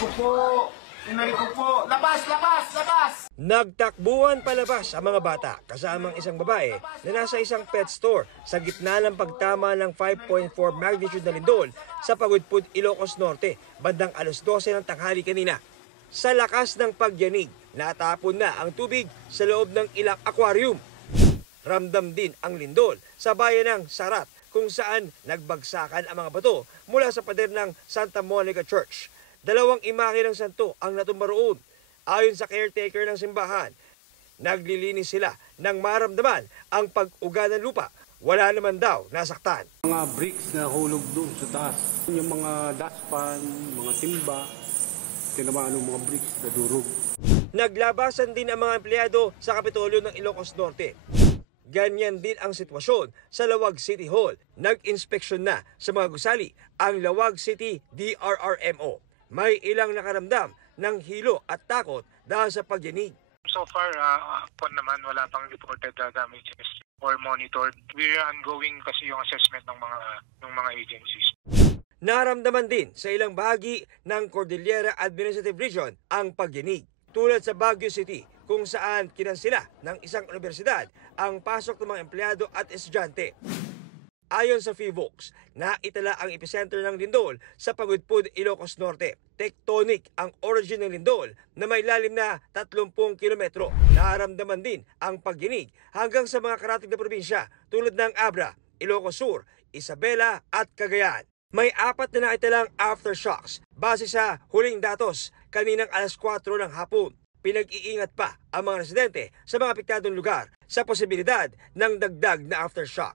ko po! Inay ko po! Labas! Labas! Labas! Nagtakbuhan palabas ang mga bata kasamang isang babae na nasa isang pet store sa gitna ng pagtama ng 5.4 magnitude na lindol sa Pagudpud, Ilocos Norte, bandang alas 12 ng tanghali kanina. Sa lakas ng pagyanig, natapon na ang tubig sa loob ng ilang aquarium. Ramdam din ang lindol sa bayan ng Sarat kung saan nagbagsakan ang mga bato mula sa pader ng Santa Monica Church. Dalawang imahe ng santo ang natumba roon. Ayon sa caretaker ng simbahan, naglilinis sila nang maramdaman ang pag-uga ng lupa. Wala naman daw nasaktan. Mga bricks na hulog doon sa taas. Yung mga dustpan, mga timba, tinamaan ng mga bricks na durog. Naglabasan din ang mga empleyado sa Kapitolyo ng Ilocos Norte. Ganyan din ang sitwasyon sa Lawag City Hall. Nag-inspeksyon na sa mga gusali ang Lawag City DRRMO. May ilang nakaramdam ng hilo at takot dahil sa pagyanig. So far, naman wala pang reported damages or monitored. We are ongoing kasi yung assessment ng mga agencies. Naramdaman din sa ilang bahagi ng Cordillera Administrative Region ang pagyanig. Tulad sa Baguio City, kung saan kinansila ng isang universidad ang pasok ng mga empleyado at estudyante. Ayon sa PHIVOLCS, naitala ang epicenter ng lindol sa Pagudpud, Ilocos Norte. Tectonic ang origin ng lindol na may lalim na 30 kilometro. Naramdaman din ang pagyanig hanggang sa mga karatig na probinsya tulad ng Abra, Ilocos Sur, Isabela at Cagayan. May 4 na naitalang aftershocks base sa huling datos kaninang alas 4 ng hapon. Pinag-iingat pa ang mga residente sa mga apektadong lugar sa posibilidad ng dagdag na aftershock.